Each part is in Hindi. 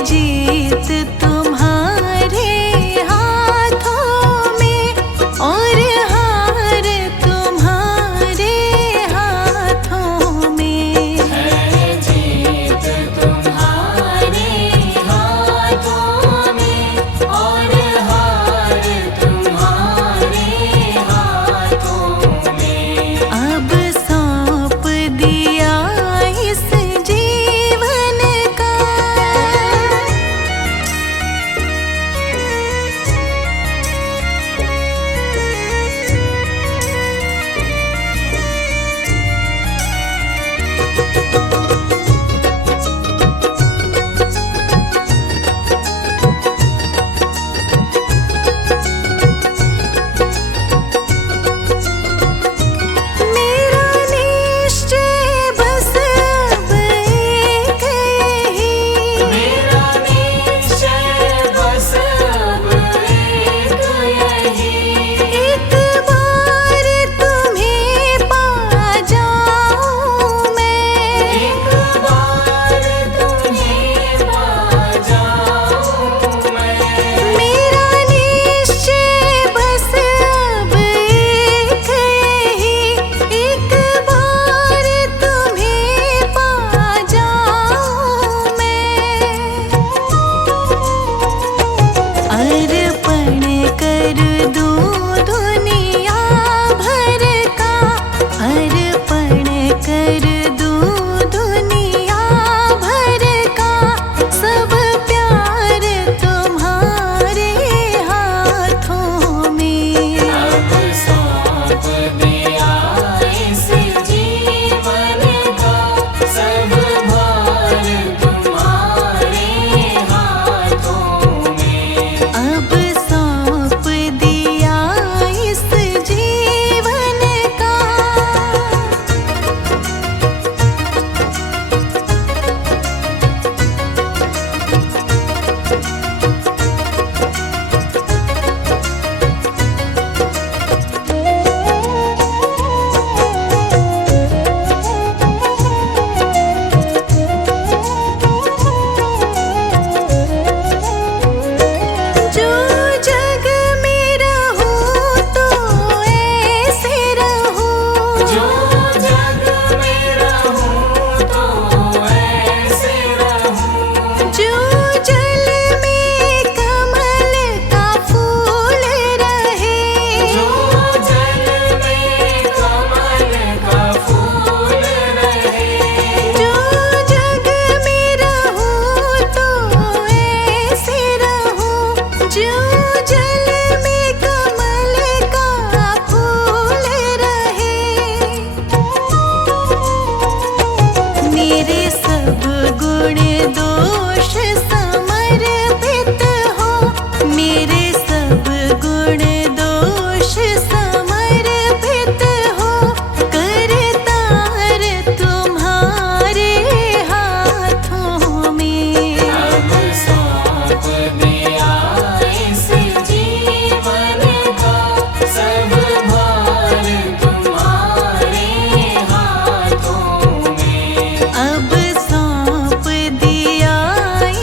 जीत तुम्हारे हाथों में और हार तुम्हारे हाथों में। है जीत तुम्हारे हाथों में और हार तुम्हारे हाथों में। अब सौंप दिया इस जीवन का, मेरा निश्चय बस अब एक यही। मेरा निश्चय बस अब एक यही। एक बार तुम्हें पा जाऊं मैं, एक बार तुम्हें पा जाऊं मैं। मेरा निश्चय बस अब एक यही। एक बार तुम्हें पा जाऊं मैं, अर्पण कर दूं दुनिया भर का, अर्पण कर दूं दुनिया भर का। सब प्यार तुम्हारे हाथों में। अब सौंप दिया इस जीवन का सब भार तुम्हारे हाथों में। अब सौंप दिया इस जीवन का, जो जग में रहूं तो ऐसे रहूं, जो जग में रहूं तो ऐसे रहूं। जो जल में कमल का फूल रहे, जो जल में कमल का फूल रहे। जो जग में रहूं तो ऐसे रहूं, जो जल में कमल का फूल रहे। मेरे सब गुण दोष समर्पित हो, मेरे सब गुण दोष समर्पित हो। करतार तुम्हारे हाथों में। अब सौंप दिया इस जीवन का सब भार तुम्हारे हाथों में। अब सौंप दिया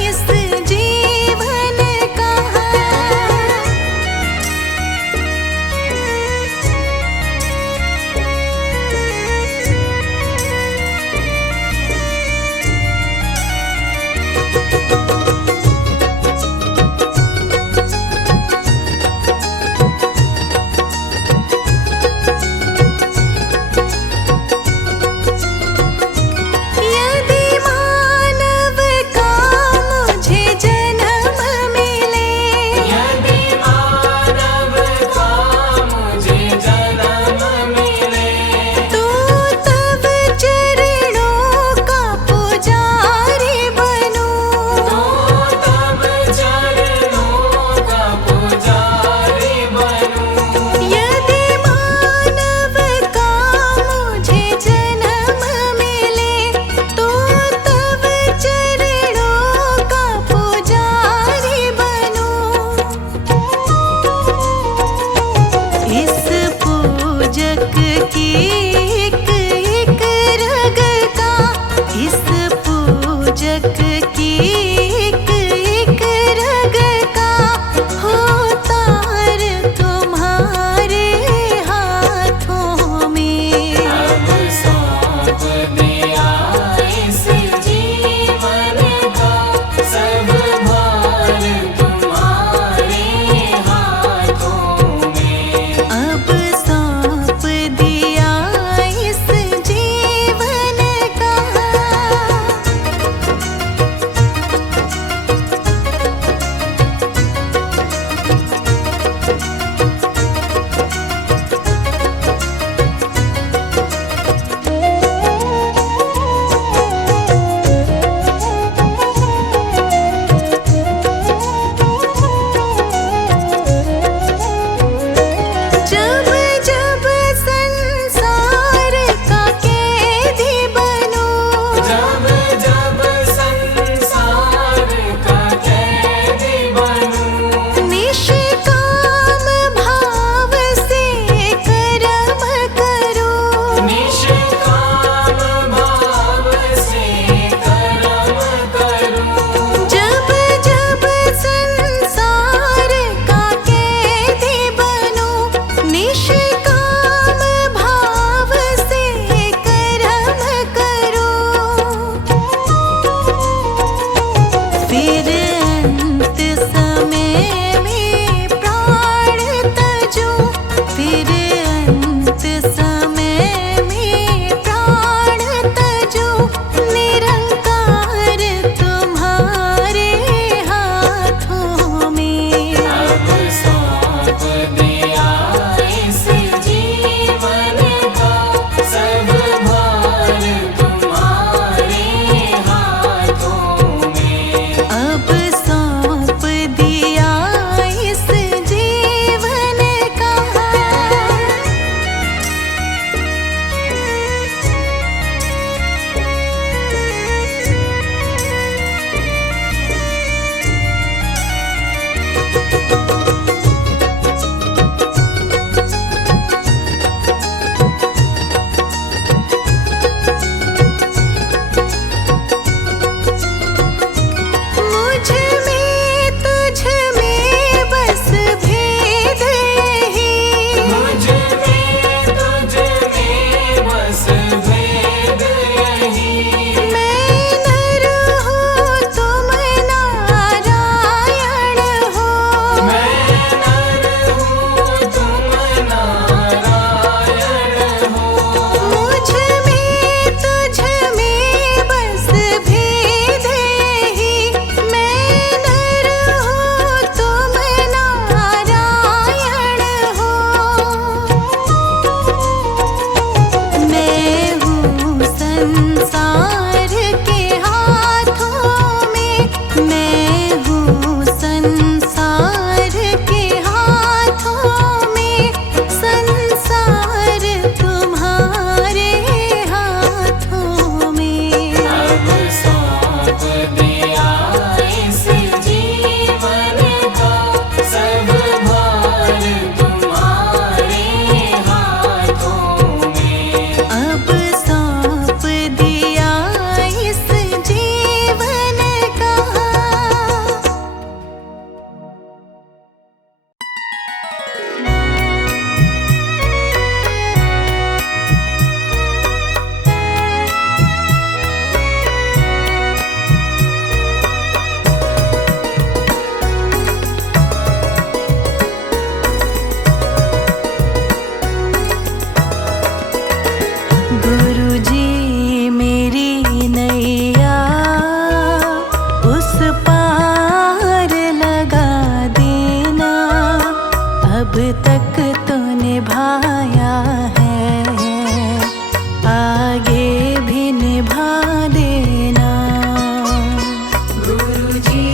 इस जीवन का, यदि मानव का मुझे जन्म मिले, यदि मानव का मुझे जन्म मिले। तो तब चरणों का पुजारी बनूं। तो तब चरणों का पुजारी बनूं। यदि मानव का मुझे जन्म मिले, तो तब चरणों का पुजारी बनूं। इस पूजक की एक एक रग का, इस पूजक की एक अब सौंप दिया इस जीवन का। मुझ में तुझ में बस भेद यही, मुझ में तुझ में बस भेद यही। मैं नर हूँ तुम नारायण हो। मैं नर हूँ तुम नारायण हो। मुझ में तुझ में बस भेद यही, मैं नर हूँ तुम नारायण हो। मैं हूँ संसार के हाथों में, मैं हूँ संसार के हाथों में, संसार तुम्हारे हाथों में। अब सौंप दिया इस जीवन का सब भार तुम्हारे हाथों में। अब सौंप दिया इस जीवन का। गुरुजी मेरी नैया उस पार लगा देना, अब तक तो निभाया है, आगे भी निभा देना। गुरुजी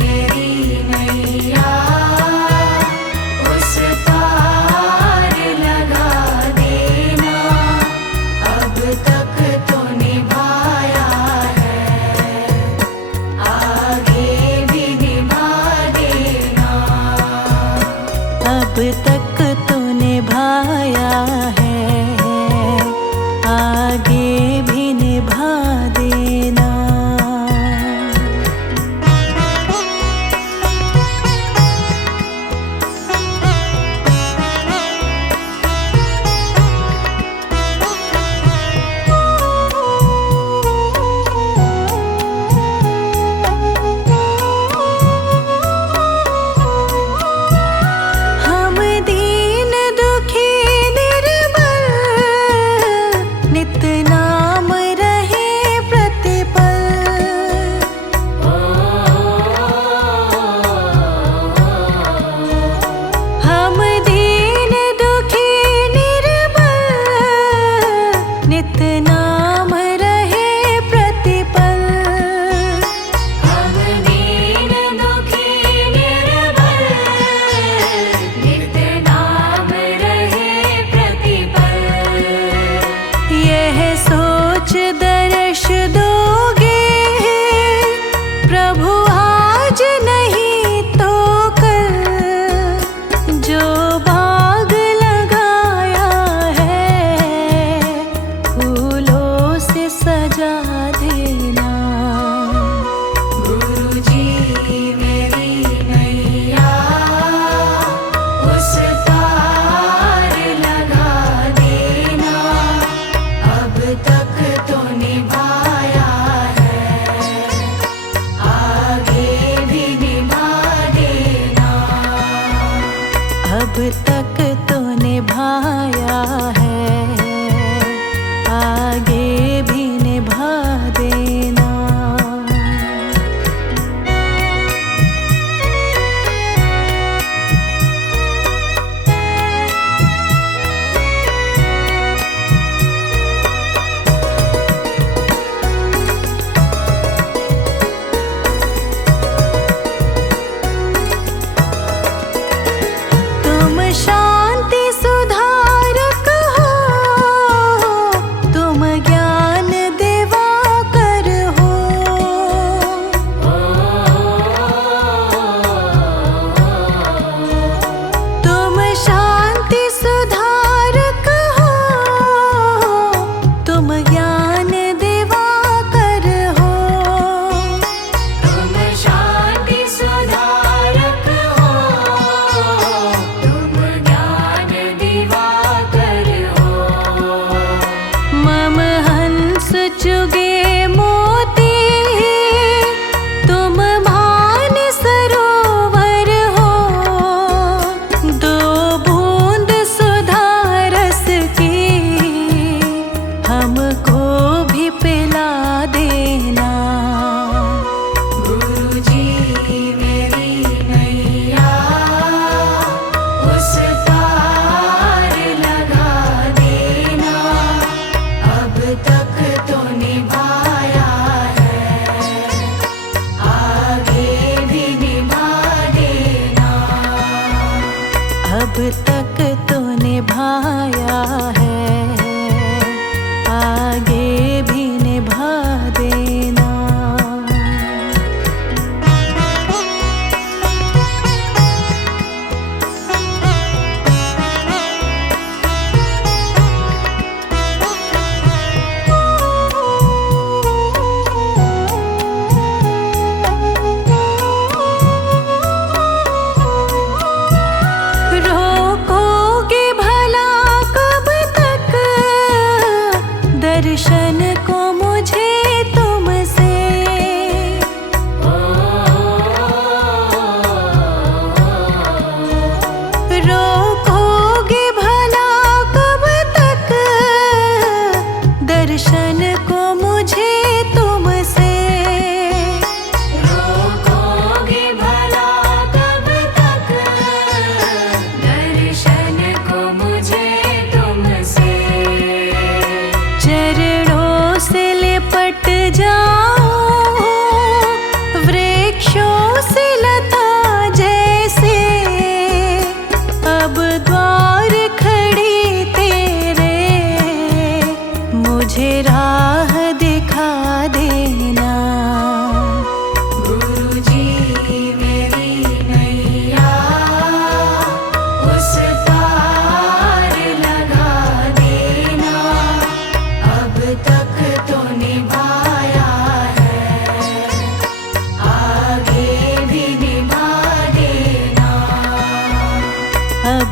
मेरी नैया उस पार लगा देना, अब तक तो निभाया है, आगे भी निभा देना। अब तक तो निभाया है, आगे भी निभा देना। हम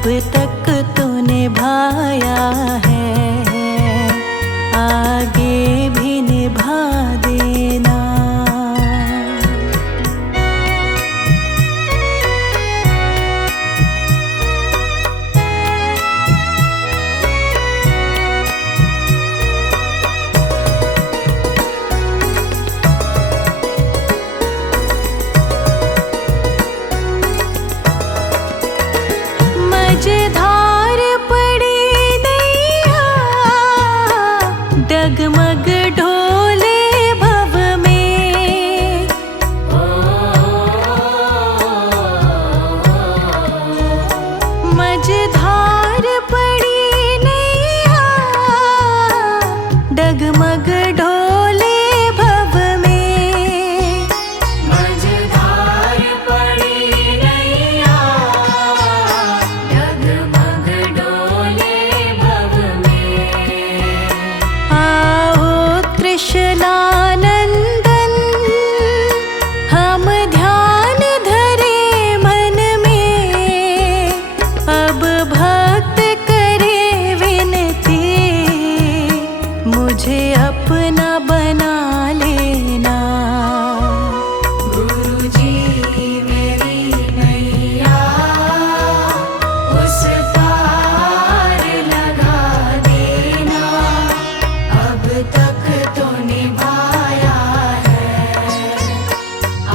अब तक तो निभाया है, आगे भी निभा देना। मझधार पड़ी नैया, डगमग ढोले भव में। मझधार पड़ी नैया, डगमग ढोले भव में। मझधार पड़ी नैया, डगमग डोले भव में। आओ कृष्णानंदन, हम ध्यान धरे मन में। अब भक्त करे विनती, मुझे अपना बना लेना। गुरुजी मेरी नैया उस पार लगा देना। अब तक तो निभाया है,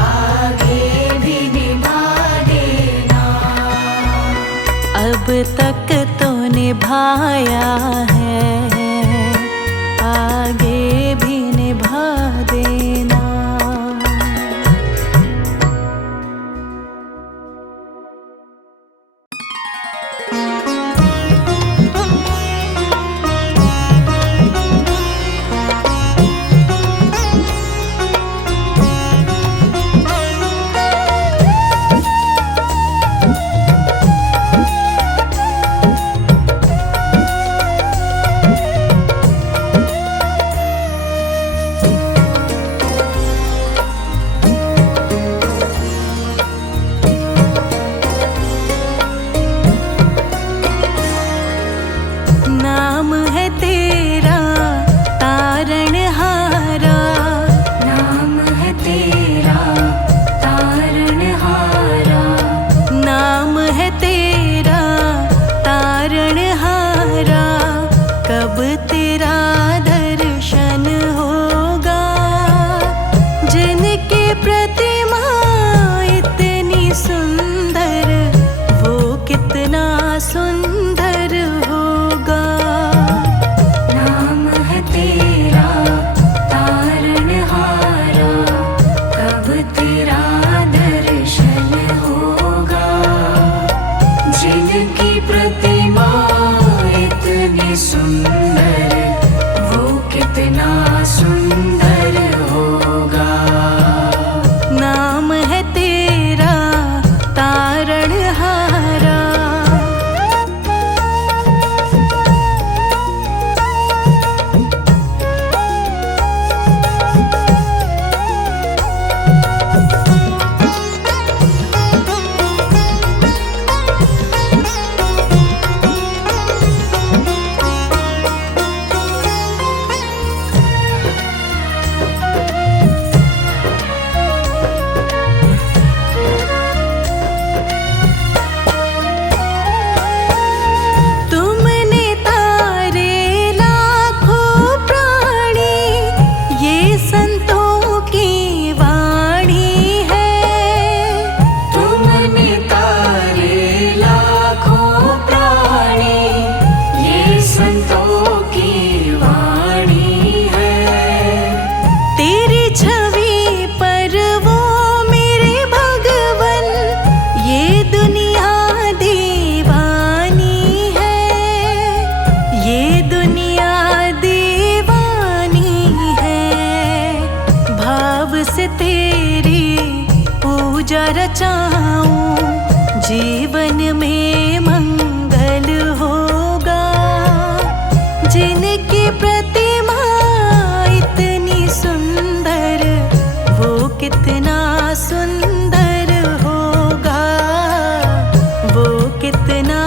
आगे भी निभा देना। अब तक तो निभाया है, आगे भी निभा देना। नाम है तेरा तारणहारा, नाम है तेरा तारणहारा। नाम है तेरा तारणहारा। कब तेरा दर्शन होगा, जिनकी प्रतिमा इतनी सुंदर, वो कितना सुंदर होगा। नाम है तेरा तारणहारा, कब तेरा दर्शन होगा। जिनकी प्रतिमा इतनी सुंदर, वो कितना सुंदर होगा। नाम है तेरा तारणहारा। तुमने तारे लाखों प्राणी, ये संतों की वाणी है। तुमने तारे लाखों प्राणी, ये संतों की वाणी है। तेरी छवि पर वो मेरे भगवन, ये दुनिया दीवानी है। ये दुनिया दीवानी है। भाव से तेरी पूजा रचाऊं, जीवन में मंगल होगा। जिनकी प्रतिमा इतनी सुंदर, वो कितना सुंदर होगा। वो कितना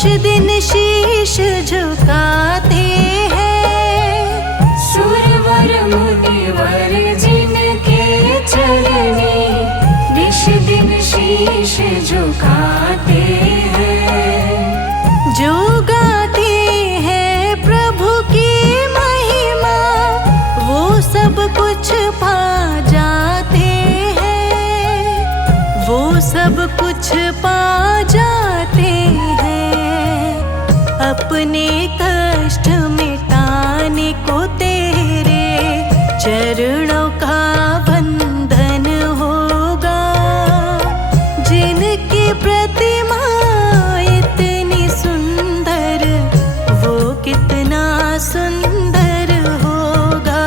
निश दिन शीश झुकाते हैं। सुरवर मुनिवर जिनके चरणी निश दिन शीश झुकाते हैं। जो गाते हैं प्रभु की महिमा वो सब कुछ पा जाते हैं, वो सब कुछ पा जाते हैं। अपने कष्ट मिटाने को तेरे चरणों का बंधन होगा। जिनकी प्रतिमा इतनी सुंदर वो कितना सुंदर होगा,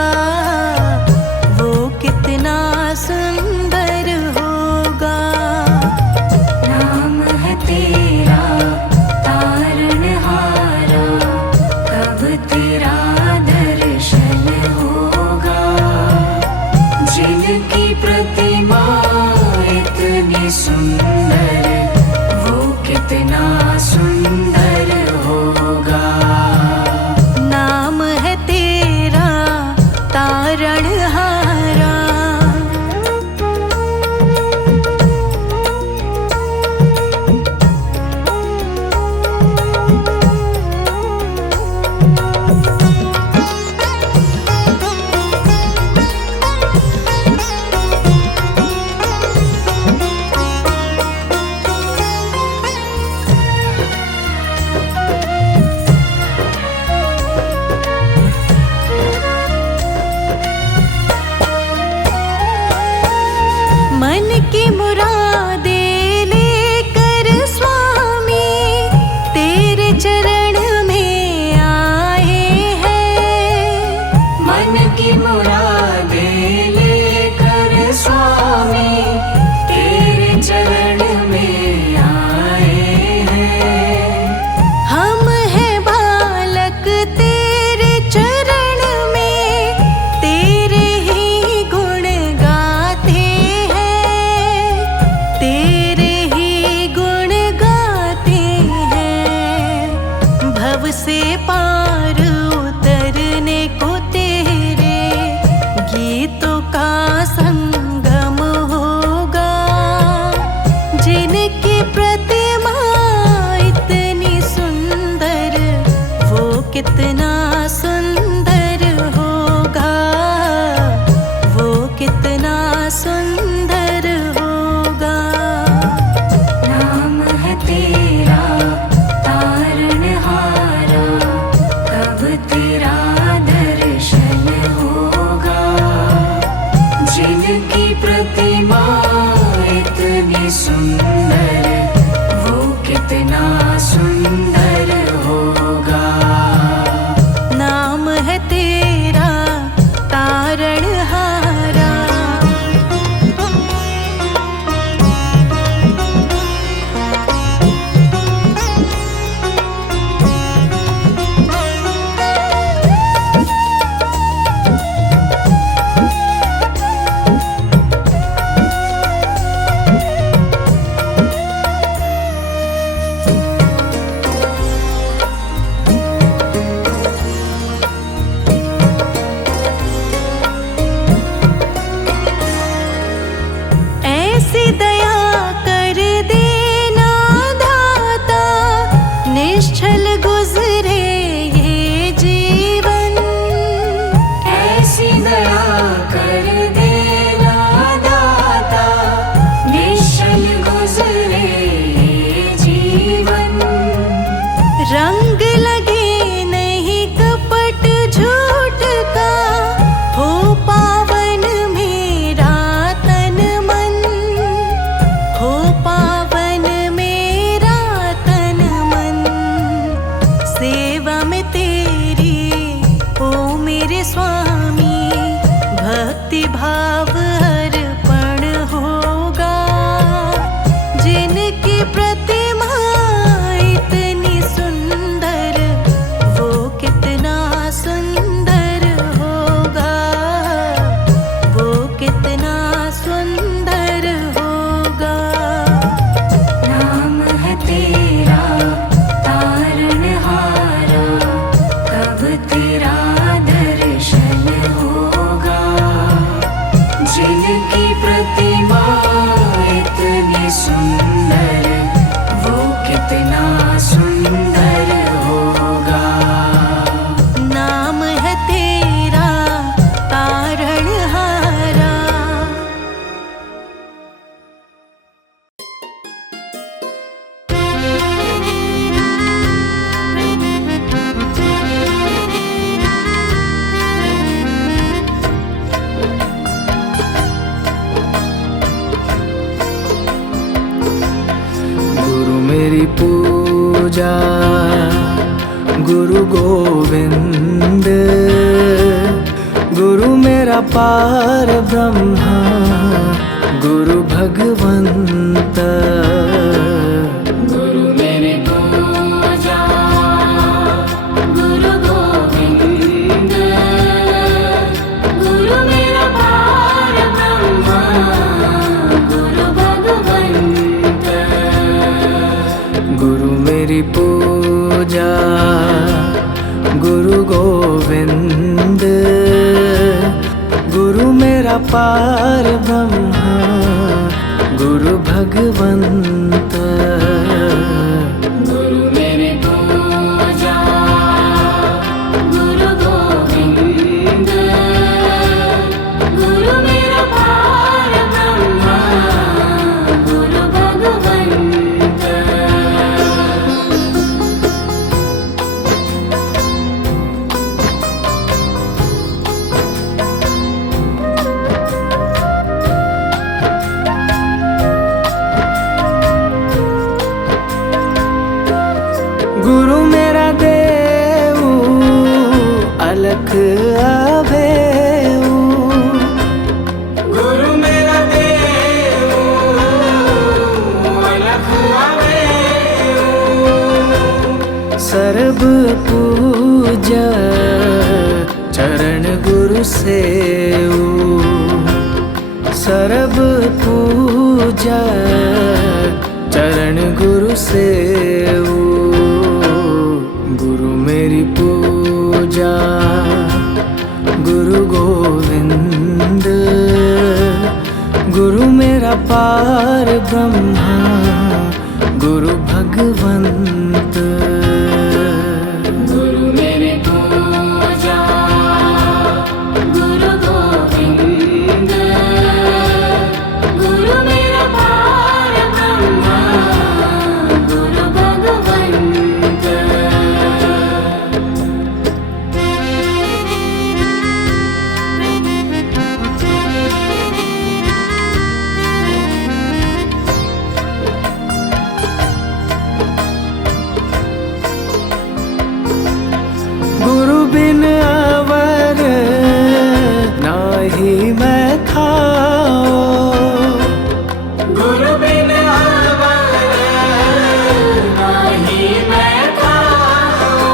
वो कितना सुंदर होगा। नाम है तेरा तारणहारा, पूजा गुरु गोविंद, गुरु मेरा पार ब्रह्मा, गुरु भगवंत। गुरु मेरी पूजा गुरु गोविंद, गुरु मेरा पार ब्रह्मा, गुरु भगवंत। गुरु मेरी पूजा गुरु गोविंद, गुरु मेरा पार ब्रह्मा, गुरु भगवंत। गुरु मेरी पूजा गुरु गोविंद, गुरु मेरा पार ब्रह्मा, गुरु भगवंत। गुरु मेरा देव अलख अभेऊ, गुरु मेरा देव अलख अभेऊ, सर्व पूजा चरण गुरु सेऊ, सर्व पूजा चरण गुरु सेऊ। गुरु मेरी पूजा गुरु गोविंद, गुरु मेरा पार ब्रह्मा, गुरु भगवंत। गुरु मेरी पूजा गुरु गोविंद, गुरु मेरा पार ब्रह्मा, गुरु भगवंत। गुरु बिन अवर नाही मैं खाओ, गुरु बिन अवर नाही मैं खाओ,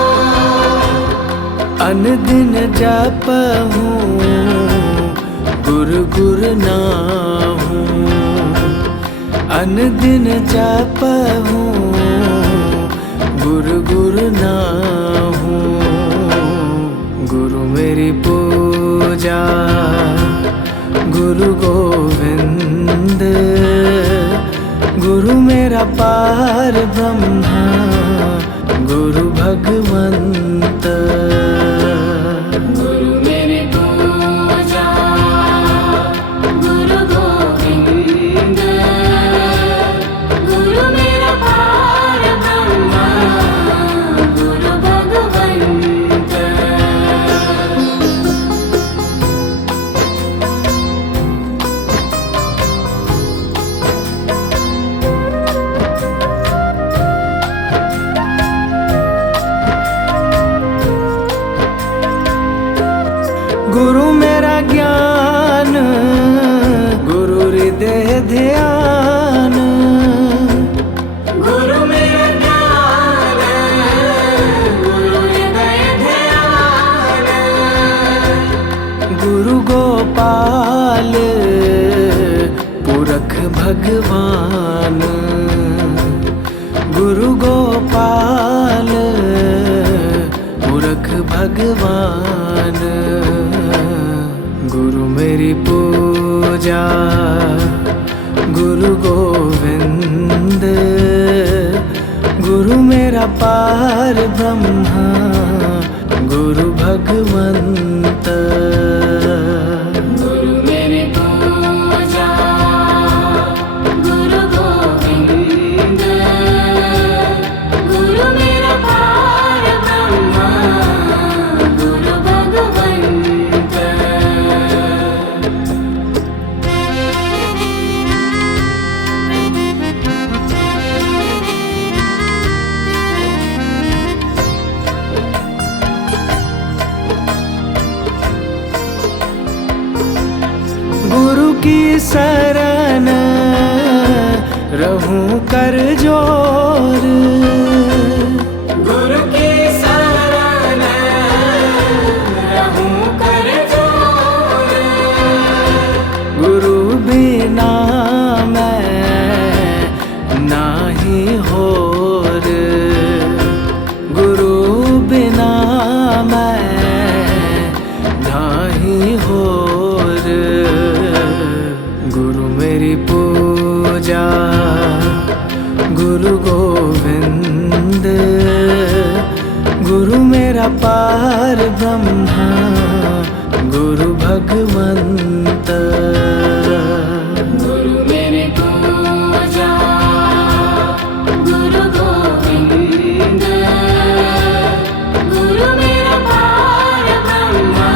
अन दिन जपहूँ गुरु गुरु नाहूँ, अन दिन जपहूँ गुरु गुरु नाहूँ। गुरु मेरी पूजा गुरु गोविंद, गुरु मेरा पार ब्रह्मा, गुरु भगवंत। गुरु मेरी पूजा गुरु गोविंद, गुरु मेरा पार ब्रह्मा, गुरु भगवंत। गुरु मेरा ज्ञान, गुरु हृदय ध्यान, गुरु मेरा ज्ञान, गुरु हृदय ध्यान, गुरु गोपाल पुरख भगवान, गुरु गोपाल पुरख भगवान। गुरु मेरी पूजा गुरु गोविंद, गुरु मेरा पार ब्रह्मा, गुरु भगवंत। गुरु मेरी पूजा गुरु गोविंद, गुरु मेरा पार ब्रह्मा, गुरु भगवंत। की शरण रहूं कर जोर, गुरु की शरण रहूं कर जोर। गुरु बिना मैं नाही होर, गुरु बिना मैं नाही होर। गुरु मेरी पूजा गुरु गोविंद, गुरु मेरा पार ब्रह्मा गुरु भगवंत। गुरु मेरी पूजा गुरु गोविंद, गुरु मेरा पार ब्रह्मा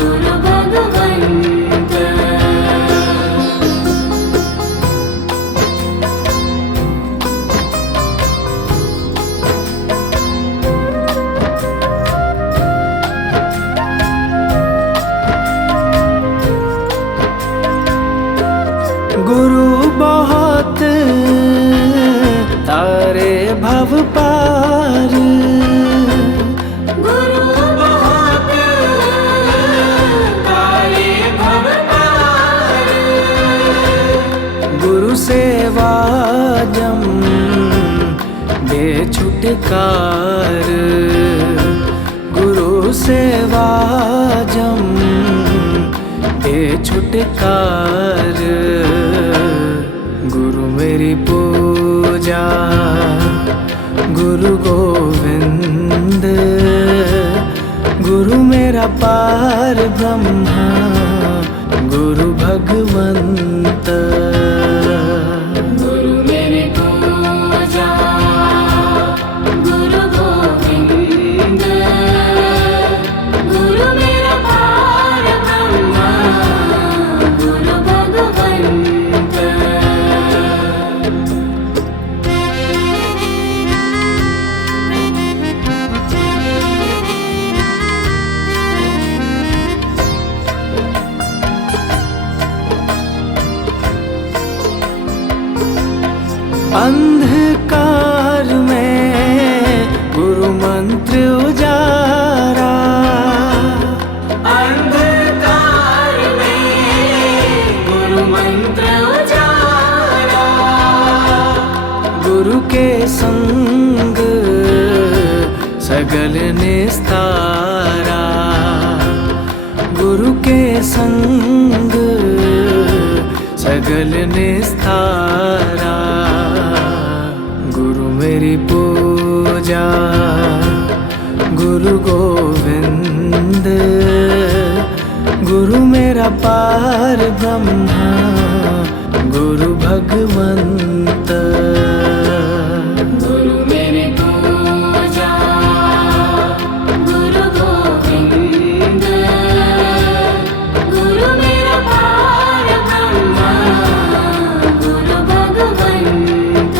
गुरु भगवंत। गुरु बहुत तारे भव पार, गुरु बहुत तारे भव पार। गुरु सेवा जम दे छुटकार, गुरु सेवा जम दे छुटकार। गुरु मेरी पूजा गुरु गोविंद, गुरु मेरा पार ब्रह्मा गुरु भगवंत। गुरु मेरी पूजा गुरु गोविंद, गुरु मेरा पार ब्रह्मा गुरु भगवंत। अंधकार में गुरु मंत्र उजारा, अंधकार में गुरु मंत्र उजारा। गुरु के संग सगल निस्तारा, गुरु के संग सगल निस्तारा। गुरु मेरी पूजा गुरु गोविंद, गुरु मेरा पार ब्रह्मा गुरु भगवंत। गुरु मेरी पूजा गुरु गोविंद, गुरु मेरा पार ब्रह्मा गुरु भगवंत।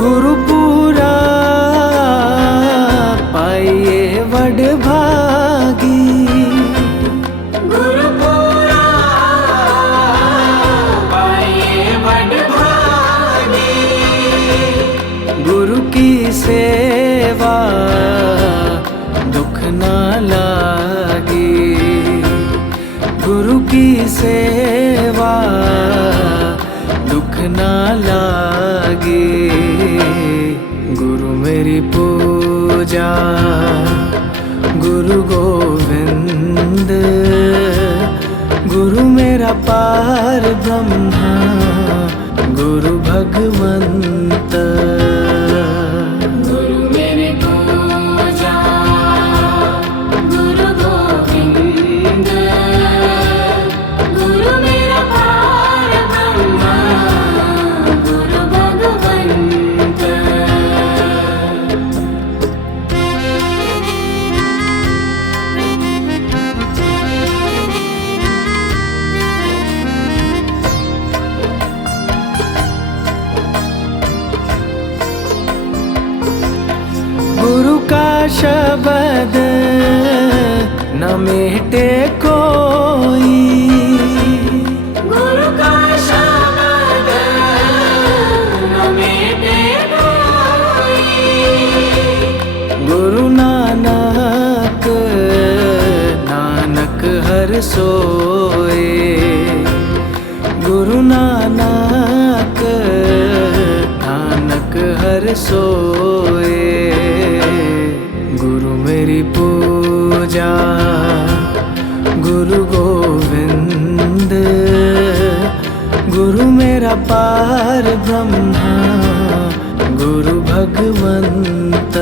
गुरु पूरा पाइए वड भागी, गुरु पूरा पाइए वड भागी। गुरु की सेवा दुख ना लागी, गुरु की सेवा दुख ना लागी। गुरु मेरी पूजा गुरु गोविंद, गुरु मेरा पार ब्रह्मा गुरु भगवंत। गुरु मेरी पूजा गुरु गोविंद, गुरु मेरा पार ब्रह्मा गुरु भगवंत। शब्द न मेटे कोई, गुरु का शब्द न मेटे कोई। गुरु नानक नानक हर सोए, गुरु नानक नानक हर सोए। गुरु मेरी पूजा गुरु गोविंद, गुरु मेरा पार ब्रह्मा गुरु भगवंत।